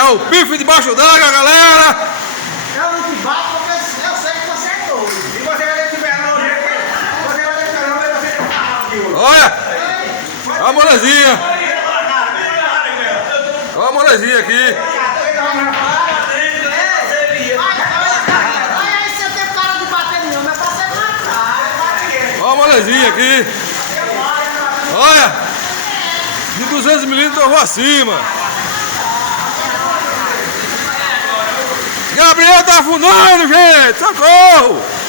É o pife debaixo d'água, galera. Eu não te bato porque eu sei que você é doido. E você vai ter que esperar no jeito que você vai ter que esperar no jeito que você tá aqui hoje. Olha! Olha a molezinha. Olha a molezinha aqui. Olha a molezinha aqui. Olha! De 200 milímetros eu vou acima. Gabriel tá afundando, gente! Socorro!